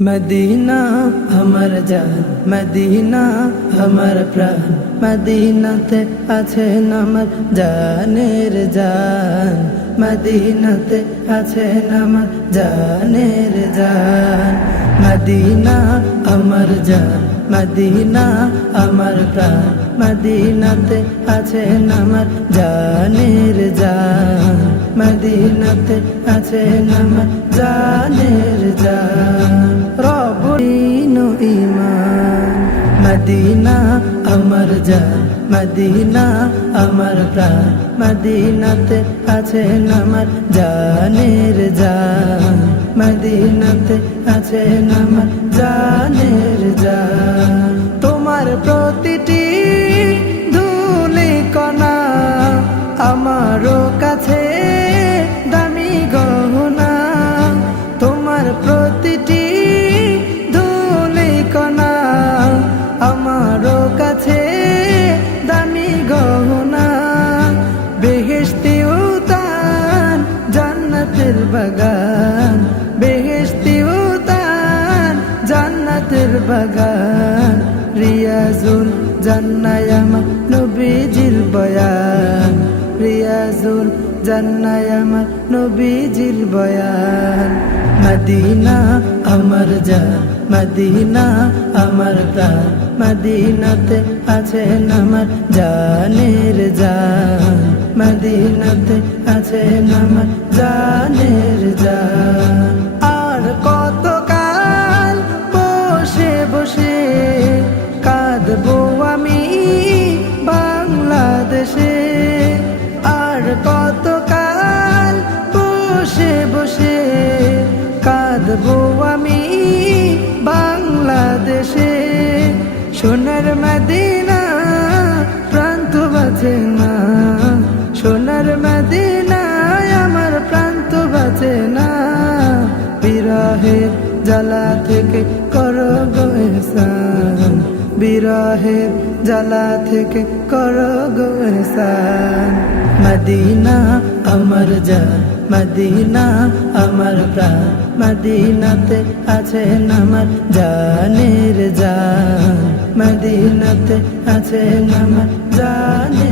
Medina हमर जान Medina हमर प्राण मदीनाते आছেন আমার জানের জান মদিনাতে আছেন আমার জানের জান মদিনা আমার জান মদিনা আমার প্রাণ মদিনাতে আছেন আমার জানের জান মদিনাতে আছেন আমার জানের জান রব্বুল ঈমান মদিনা আমার জান মদিনা আমার প্রাণ মদিনাতে আছেন আমার জানের জান মদিনাতে আছেন আমার জানের জান তোমার প্রতিটি ধুলি কণা আমারও কাছে দামি গহনা তোমার প্রতিটি ধুলি কণা আমারও কাছে দামি গহনা বেহেশতি উতান জান্নাতের বাগান বেহেশতি উতান জান্নাতের বাগান রিয়াজুল জান্নায়ামা নবীজির বয়ান রিয়াজুল জান্নায়ামা নবীজির বয়ান মদিনা আমার জান মদিনা আমার প্রাণ মদিনাতে আছেন আমার জানের জান মদিনাতে আছেন আমার জানের জান আর কতকাল বসে বসে কাঁদবো আমি বাংলাদেশে আর কতকাল বসে বসে কাঁদবো আমি বাংলাদেশে সোনার মদিনা প্রান্ত বাঁচে না সোনার মদিনায় আমার প্রান্ত বাঁচে না বিরহের জ্বালা থেকে করো গো ইহসান বিরহের জ্বালা থেকে করো গো ইহসান মদিনা আমার জান মদিনা আমার প্রাণ মদিনাতে আছেন আমার জানের জান মদিনাতে আছেন আমার জানের